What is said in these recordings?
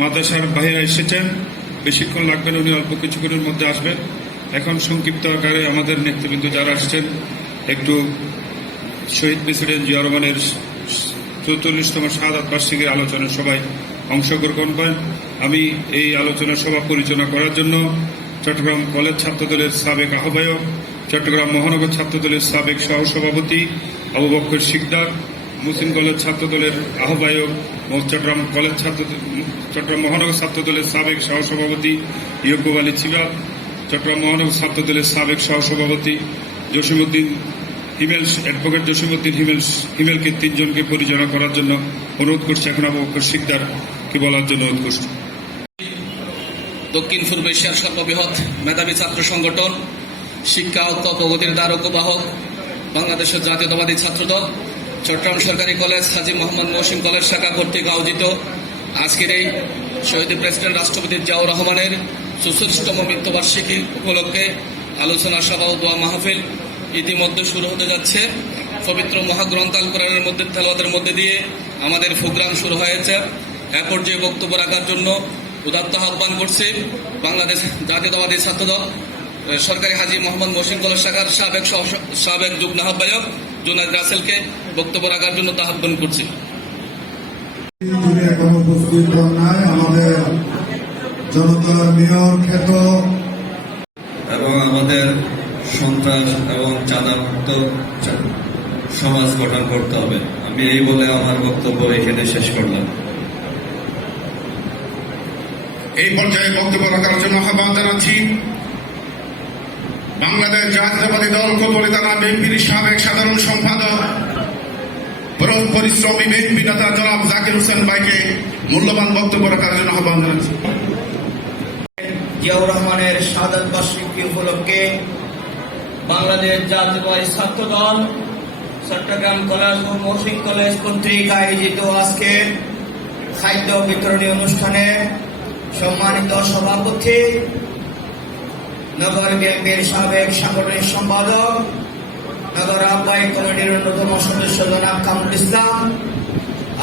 মাদ্রাসার ভাইয়া এসেছেন। বেশিক্ষণ লাগবেন উনি অল্প কিছুক্ষণের মধ্যে আসবেন। এখন সংক্ষিপ্ত আকারে আমাদের নেতৃবৃন্দ যারা আসছেন, একটু শহীদ প্রেসিডেন্ট জিয়া রহমানের চৌচল্লিশতম শাহাদ বার্ষিকীর আলোচনা সবাই অংশগ্রহণ করেন। আমি এই আলোচনা সভা পরিচালনা করার জন্য চট্টগ্রাম কলেজ ছাত্রদলের সাবেক আহ্বায়ক, চট্টগ্রাম মহানগর ছাত্রদলের সাবেক সহসভাপতি আবু বক্কর শিকদার, মুসলিম কলেজ ছাত্রদলের আহ্বায়ক চট্টগ্রাম কলেজ ছাত্র চট্টগ্রাম মহানগর ছাত্রদলের সাবেক সহসভাপতি ইয়কুব আলী চিবা চট্টগ্রাম মহানগর ছাত্রদলের সাবেক সহসভাপতি জসিমুদ্দিন হিমেল অ্যাডভোকেট জসিমুদ্দিন হিমেল হিমেলকে তিনজনকে পরিচালনা করার জন্য অনুরোধ করছি। এখন আবু বকর শিকদারকে বলার জন্য অনুরোধ করছি। দক্ষিণ পূর্ব এশিয়ার সর্ববৃহৎ মেধাবী ছাত্র সংগঠন, শিক্ষা ঐক্য প্রগতির দ্বারক বাহক, বাংলাদেশের জাতীয়তাবাদী ছাত্রদল চট্টগ্রাম সরকারি কলেজ হাজি মোহাম্মদ মহসিম কলেজ শাখা কর্তৃক আয়োজিত আজকের এই শহীদ প্রেসিডেন্ট রাষ্ট্রপতি জিয়াউর রহমানের সুশ্রেষ্ঠতম মৃত্যুবার্ষিকী উপলক্ষে আলোচনা সভা ও দোয়া মাহফিল ইতিমধ্যে শুরু হতে যাচ্ছে। পবিত্র মহাগ্রন্থাল কোরআনের মধ্যে তেলাওয়াতের মধ্যে দিয়ে আমাদের প্রোগ্রাম শুরু হয়েছে। এ পর্যায়ে বক্তব্য রাখার জন্য উদাত্ত আহ্বান করছি বাংলাদেশ জাতীয়তাবাদী ছাত্রদল সরকারি হাজি মোহাম্মদ মহসিন কলেজ শাখার সাবেক সাবেক যুগ্ম আহ্বায়ক জুনাদ রাসেলকে বক্তব্য রাখার জন্য তা করছি। জুড়ে এখন উপস্থিত নাই আমাদের জনতার মেয়র খ্যাত। এবং আমাদের সন্ত্রাস এবং চাঁদামুক্ত চা- সমাজ গঠন করতে হবে। আমি এই বলে আমার বক্তব্য এখানে শেষ করলাম। এই পর্যায়ে বক্তব্য রাখার জন্য আহ্বান জানাচ্ছি। বাংলাদেশ জাতীয়তাবাদী দল কবলিতানা বিএনপির সাবেক সাধারণ সম্পাদক পরিশ্রমী বিএনপি নেতা জনাব জাকির হোসেন ভাইকে মূল্যবান বক্তব্য রাখার জন্য আহ্বান জানাচ্ছি। জিয়াউর রহমানের সাদাত বার্ষিকী উপলক্ষে বাংলাদেশ জাতীয়তাবাদী ছাত্র দল, চট্টগ্রাম কলেজ ও মহসিন কলেজ কর্তৃক আয়োজিত আজকে খাদ্য বিতরণী অনুষ্ঠানে সম্মানিত সভাপতি নগর বিএনপির সাবেক সাংগঠনিক সম্পাদক, নগর আহ্বায়ক কমিটির অন্যতম সদস্য জনাব কামরুল ইসলাম।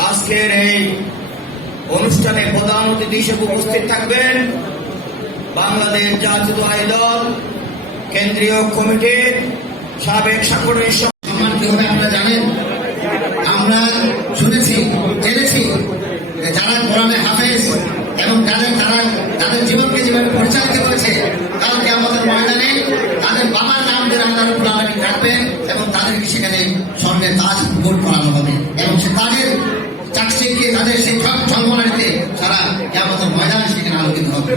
আজকের এই অনুষ্ঠানে প্রধান অতিথি হিসেবে উপস্থিত থাকবেন বাংলাদেশ জাতীয়তাবাদী দল কেন্দ্রীয় কমিটির সাবেক সাংগঠনিক জানেন? আমরা শুনেছি, জেনেছি যারা কোরআনে হাফেজ এবং যাদের তারা তাদের জীবনকে যেভাবে পরিচালিত করেছে কালকে আমাদের ময়দানে তাদের বাবার আলামিন রাখবেন এবং তাদেরকে সেখানে স্বর্ণের তাজ ভোট করানো হবে। এবং সে তাদের চাকরিকে, তাদের সেই সম্মানিতে সারা কেমন ময়দান সেখানে আলোকিত হবে।